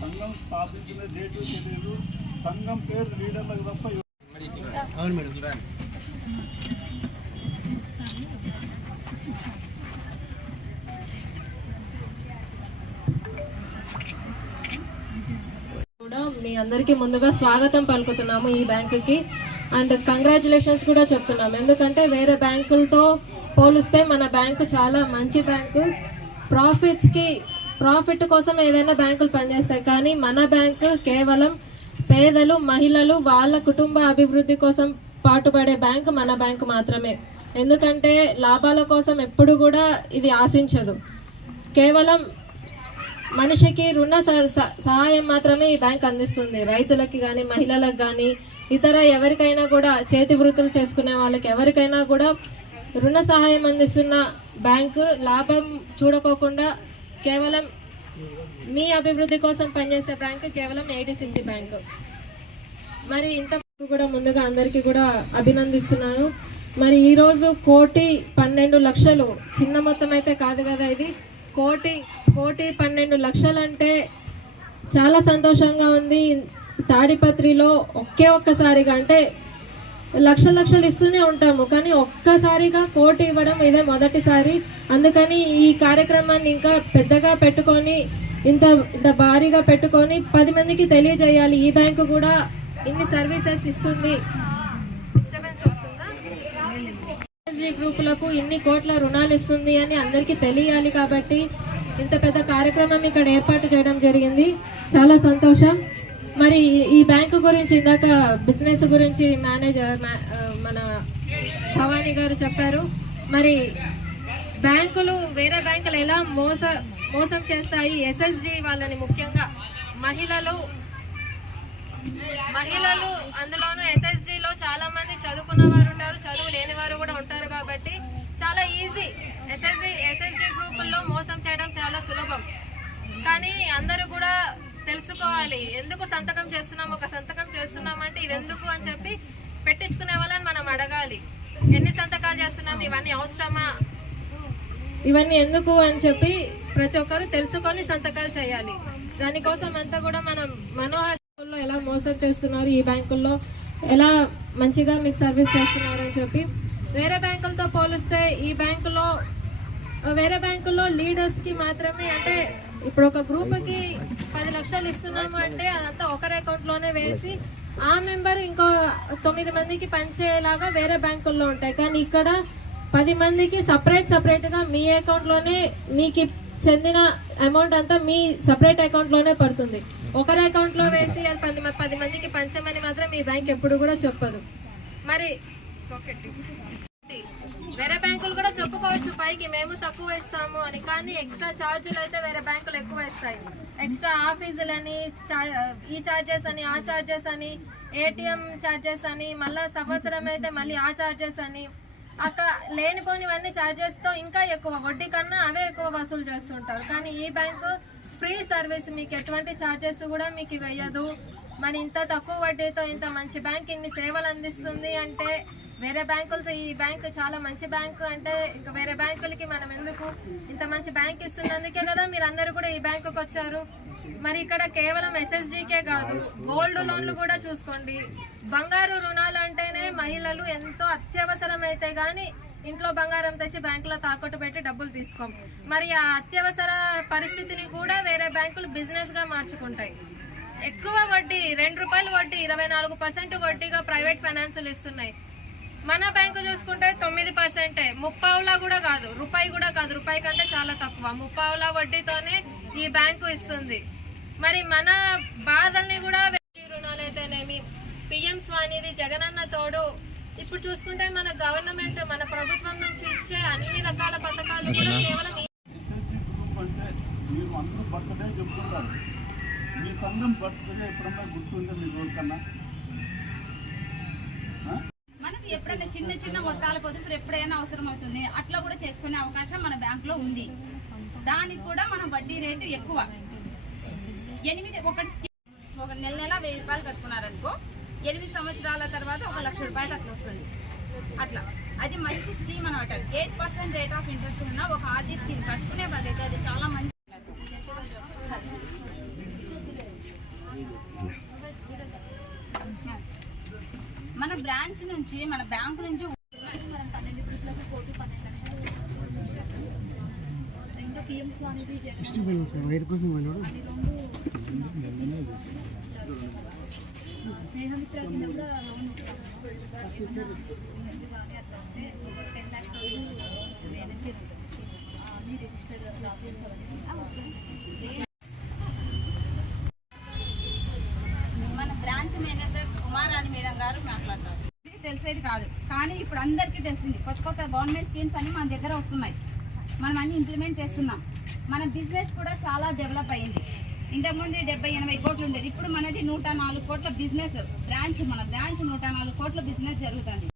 సంఘం స్థాపించిన డేట్ తెలియదు సంఘం పేరు లీడర్లకు తప్ప అవును మేడం కూడా మీ అందరికీ ముందుగా స్వాగతం పలుకుతున్నాము ఈ బ్యాంకుకి. అండ్ కంగ్రాచులేషన్స్ కూడా చెప్తున్నాము ఎందుకంటే వేరే బ్యాంకులతో పోలిస్తే మన బ్యాంకు చాలా మంచి బ్యాంకు. ప్రాఫిట్స్కి ప్రాఫిట్ కోసం ఏదైనా బ్యాంకులు పనిచేస్తాయి కానీ మన బ్యాంకు కేవలం పేదలు మహిళలు వాళ్ళ కుటుంబ అభివృద్ధి కోసం పాటుపడే బ్యాంకు మన బ్యాంకు మాత్రమే. ఎందుకంటే లాభాల కోసం ఎప్పుడు కూడా ఇది ఆశించదు. కేవలం మనిషికి రుణ స- సహాయం మాత్రమే ఈ బ్యాంక్ అందిస్తుంది. రైతులకి కానీ మహిళలకు కానీ ఇతర ఎవరికైనా కూడా చేతి వృత్తులు చేసుకునే వాళ్ళకి ఎవరికైనా కూడా రుణ సహాయం అందిస్తున్న బ్యాంకు లాభం చూడకోకుండా కేవలం మీ అభివృద్ధి కోసం పనిచేసే బ్యాంకు కేవలం ఏడిసిసి బ్యాంక్. మరి ఇంత కూడా ముందుగా అందరికీ కూడా అభినందిస్తున్నాను. మరి ఈరోజు కోటి పన్నెండు లక్షలు చిన్న మొత్తం అయితే కాదు కదా ఇది. కోటి కోటి పన్నెండు లక్షలు అంటే చాలా సంతోషంగా ఉంది. తాడిపత్రిలో ఒకే ఒక్కసారిగా అంటే లక్ష లక్షలు ఇస్తూనే ఉంటాము. కానీ ఒక్కసారిగా కోటి ఇవ్వడం ఇదే మొదటిసారి. అందుకని ఈ కార్యక్రమాన్ని ఇంకా పెద్దగా పెట్టుకొని ఇంత ఇంత భారీగా పెట్టుకొని పది మందికి తెలియజేయాలి. ఈ బ్యాంకు కూడా ఇన్ని సర్వీసెస్ ఇస్తుంది. గ్రూపులకు ఇన్ని కోట్ల రుణాలు ఇస్తుంది అని అందరికీ తెలియాలి కాబట్టి ఇంత పెద్ద కార్యక్రమం ఇక్కడ ఏర్పాటు చేయడం జరిగింది. చాలా సంతోషం. మరి ఈ- బ్యాంకు గురించి ఇందాక బిజినెస్ గురించి మేనేజర్ మా- మన భవానీ గారు చెప్పారు. మరి బ్యాంకులు వేరే బ్యాంకులు ఎలా మోస మోసం చేస్తాయి? ఎస్ఎస్డి వాళ్ళని ముఖ్యంగా మహిళలు మహిళలు అందులోనూ ఎస్ఎస్డి లో చాలా మంది చదువుకున్న వారు ఉంటారు చదువు లేని వారు కూడా ఉంటారు కాబట్టి చాలా ఈజీ ఎస్ఎస్డి ఎస్ఎస్డి గ్రూపుల్లో మోసం చేయడం చాలా సులభం కానీ అందరూ కూడా తెలుసుకోవాలి ఎందుకు సంతకం చేస్తున్నాం ఒక సంతకం చేస్తున్నాం అంటే ఇది ఎందుకు అని చెప్పి పెట్టించుకునే వాళ్ళని మనం అడగాలి. ఎన్ని సంతకాలు చేస్తున్నాం ఇవన్నీ అవసరమా? ఇవన్నీ ఎందుకు అని చెప్పి ప్రతి ఒక్కరు తెలుసుకొని సంతకాలు చేయాలి. దానికోసం అంతా కూడా మనం మనోహర్లో ఎలా మోసం చేస్తున్నారు ఈ బ్యాంకుల్లో ఎలా మంచిగా మీకు సర్వీస్ చేస్తున్నారు అని చెప్పి వేరే బ్యాంకులతో పోలిస్తే ఈ బ్యాంకులో వేరే బ్యాంకుల్లో లీడర్స్కి మాత్రమే అంటే ఇప్పుడు ఒక గ్రూప్కి పది లక్షలు ఇస్తున్నాము అంటే అదంతా ఒకరి అకౌంట్లోనే వేసి ఆ మెంబర్ ఇంకో తొమ్మిది మందికి పంచేలాగా వేరే బ్యాంకుల్లో ఉంటాయి. కానీ ఇక్కడ పది మందికి సపరేట్ సపరేట్గా మీ అకౌంట్లోనే మీకు చెందిన అమౌంట్ అంతా మీ సపరేట్ అకౌంట్లోనే పడుతుంది. ఒకరి అకౌంట్లో వేసి అది పది పది మందికి పంచమని మాత్రం మీ బ్యాంక్ ఎప్పుడు కూడా చెప్పదు. మరి వేరే బ్యాంకులు కూడా చెప్పుకోవచ్చు. పైకి మేము తక్కువ ఇస్తాము అని కానీ ఎక్స్ట్రా ఛార్జీలు అయితే వేరే బ్యాంకులు ఎక్కువ ఇస్తాయి ఎక్స్ట్రా ఆఫీసులని చా- ఈ ఛార్జెస్ అని ఆ ఛార్జెస్ అని ఏటీఎం ఛార్జెస్ అని మళ్ళా సంవత్సరం అయితే మళ్ళీ ఆ ఛార్జెస్ అని. అక్కడ లేనిపోనివన్నీ ఛార్జెస్తో ఇంకా ఎక్కువ వడ్డీ కన్నా అవే ఎక్కువ వసూలు చేస్తుంటారు. కానీ ఈ బ్యాంకు ఫ్రీ సర్వీస్ మీకు ఎటువంటి ఛార్జెస్ కూడా మీకు వేయదు. మరి ఇంత తక్కువ వడ్డీతో ఇంత మంచి బ్యాంక్ ఇన్ని సేవలు అందిస్తుంది అంటే వేరే బ్యాంకులతో ఈ బ్యాంకు చాలా మంచి బ్యాంకు అంటే ఇంకా వేరే బ్యాంకులకి మనం ఎందుకు ఇంత మంచి బ్యాంక్ ఇస్తున్నందుకే కదా మీరు అందరూ కూడా ఈ బ్యాంకుకి వచ్చారు. మరి ఇక్కడ కేవలం ఎస్ఎస్జికే కాదు గోల్డ్ లోన్లు కూడా చూసుకోండి. బంగారు రుణాలు అంటేనే మహిళలు ఎంతో అత్యవసరమైతే కానీ గానీ ఇంట్లో బంగారం తెచ్చి బ్యాంకులో తాకట్టు పెట్టి డబ్బులు తీసుకోం. మరి ఆ అత్యవసర పరిస్థితిని కూడా వేరే బ్యాంకులు బిజినెస్గా మార్చుకుంటాయి. ఎక్కువ వడ్డీ రెండు రూపాయలు వడ్డీ ఇరవై నాలుగు పర్సెంట్ వడ్డీగా ప్రైవేట్ ఫైనాన్సులు ఇస్తున్నాయి. మన బ్యాంకు చూసుకుంటే తొమ్మిది పర్సెంటే. ముప్పావులా కూడా కాదు రూపాయి కూడా కాదు. రూపాయి కంటే చాలా తక్కువ. ముప్పావులా వడ్డీతోనే ఈ బ్యాంకు ఇస్తుంది. మరి మన బాధల్ని కూడా రుణాలైతేనేమి పిఎం స్వానిధి జగనన్న తోడు. ఇప్పుడు చూసుకుంటే మన గవర్నమెంట్ మన ప్రభుత్వం నుంచి ఇచ్చే అన్ని రకాల పథకాలు కూడా కేవలం ఈ ఎస్ఎస్జి గ్రూప్ అంటే మీరు అందరూ బర్త్డే చెప్పుకుంటారు. మీ సంఘం బర్త్డే ఎప్పుడన్నా గుర్తుందా మీ రోజుకన్నా ఆ? మనకి ఎప్పుడైనా చిన్న చిన్న మొత్తాల పొదుపు ఎప్పుడైనా అవసరం అవుతుంది. అట్లా కూడా చేసుకునే అవకాశం మన బ్యాంకులో ఉంది. దానికి కూడా మనం వడ్డీ రేటు ఎక్కువ. ఎనిమిది ఒకటి స్కీమ్ ఒక నెల నెల వెయ్యి రూపాయలు కట్టుకున్నారనుకో ఎనిమిది సంవత్సరాల తర్వాత ఒక లక్ష రూపాయలు అట్లా వస్తుంది. అట్లా. అది మంచి స్కీమ్ అనమాట eight percent rate of interest ఉన్న ఒక ఆర్డీ స్కీమ్ కట్టుకునే వాళ్ళైతే అది చాలా మంచి బ్రాంచ్ నుంచి మన బ్యాంకు నుంచి మనం పన్నెండు గ్రూప్లకు కోటి పన్నెండు లక్షలు పిఎంస్ అనేది స్నేహమిత్ర కింద కూడా loan ten lakhs manage register documents అవన్నీ మన బ్రాంచ్ మేనేజర్ కుమారాణి మేడం గారు మాట్లాడతారు ఇది తెలిసేది కాదు. కానీ ఇప్పుడు అందరికీ తెలిసింది కొత్త కొత్త గవర్నమెంట్ స్కీమ్స్ అన్ని మన దగ్గర వస్తున్నాయి. మనం అన్ని ఇంప్లిమెంట్ చేస్తున్నాం. మన బిజినెస్ కూడా చాలా డెవలప్ అయ్యింది. ఇంతకుముందు డెబ్బై ఎనభై కోట్లు ఉండేది. ఇప్పుడు మనది నూట నాలుగు కోట్ల బిజినెస్ బ్రాంచ్ మన బ్రాంచ్ నూట నాలుగు కోట్ల బిజినెస్ జరుగుతుంది.